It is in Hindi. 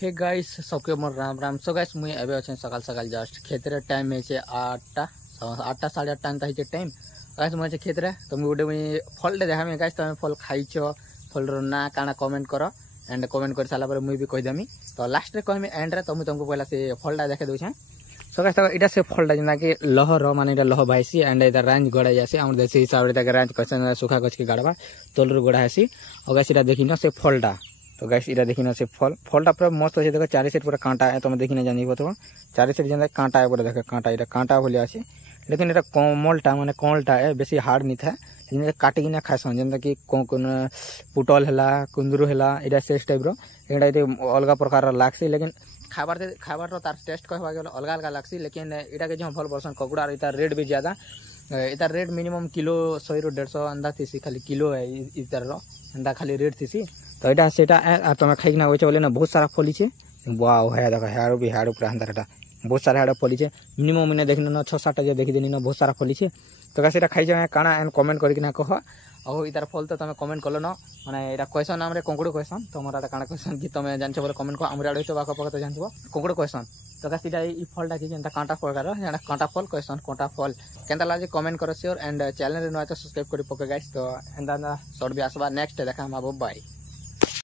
हे गाइस सबके मोर राम राम। सो गाइस मुई एबे अच्छे सकाल सकाल जस्ट खेतरे टाइम है 8टा 8टा 8:30 एंता है टाइम। गाइस मुझे खेतरे तो मुझे मुई फल देखा गाइस तुम फल खाइच फल ना काना कमेंट कर एंड कमेंट कर सारा पर मुई भी कहीदेमी तो लास्ट रे कहमी एंड रे तो मुझे तुमको पहला से फलटा देखे दूचे। सो गाइस इटा से फलटा जेना कि लहर माने इटा लह भाईसी एंड इधर रेंज गड़ा जासी हम देसी हिसाब रे रेंज कसन सुखा गछ के गाड़बा तोलर गोड़ा हेसी और गाइस इटा देखिनो से फलटा तो गैस इटा देखिना से फलटा पूरा मस्त अच्छे देखो चारि साइड पूरा कांटा है तुम देखिना जानी तो चारि साइड जेना कांटा है पूरा देख कांटा इटा कांटा भलिया अछि लेकिन इटा कोमलटा माने कोमलटा है बेसी हार्ड नहीं था लेकिन काटिकी ना खासन जेंता कि कोन पुटल हला कुंदरू हला इटा सेस टाइप रो एटा इते अलगा प्रकार लागसी लेकिन खाबार तार टेस्ट कहबा गेल अलगा अलगा लागसी लेकिन इटा के जो फल बरसन ककुड़ा इता रेट भी ज्यादा इता रेट मिनिमम किलो 100 ରୁ 150 अंडा थीसी खाली किलो है इतर रो अंडा खाली रेट थीसी तो इटा सेटा तुम खाइना होइछ बोले ना बहुत सारा फली छे वाओ है देखो हाड़ो भी हाड़ो पूरा अंदरटा बहुत सारा हाड़ो फली छे मिनिमम ने देखिन ना 6-7टा जे देखि देनी ना बहुत सारा फली छे तो का सेटा खाइ जाय काना एंड कमेंट करि ना कह और इतार फल तो तुम कमेंट कलो ना माने एटा क्वेश्चन नाम रे कोंकड़ो क्वेश्चन तमरा काना क्वेश्चन कि तुम जानछ बोले कमेंट को हमरा आडे तो बाका पक तो जानथबो कोंकड़ो क्वेश्चन तो का सीधा ई फलटा कि जेंता कांटा प्रकार जेना कांटा फल क्वेश्चन कांटा फल केनता लागे कमेंट करो श्योर एंड चैनल रे न तो सब्सक्राइब करि पके गाइस तो एंदा शॉर्ट भी आसबा नेक्स्ट देखा हम बाय।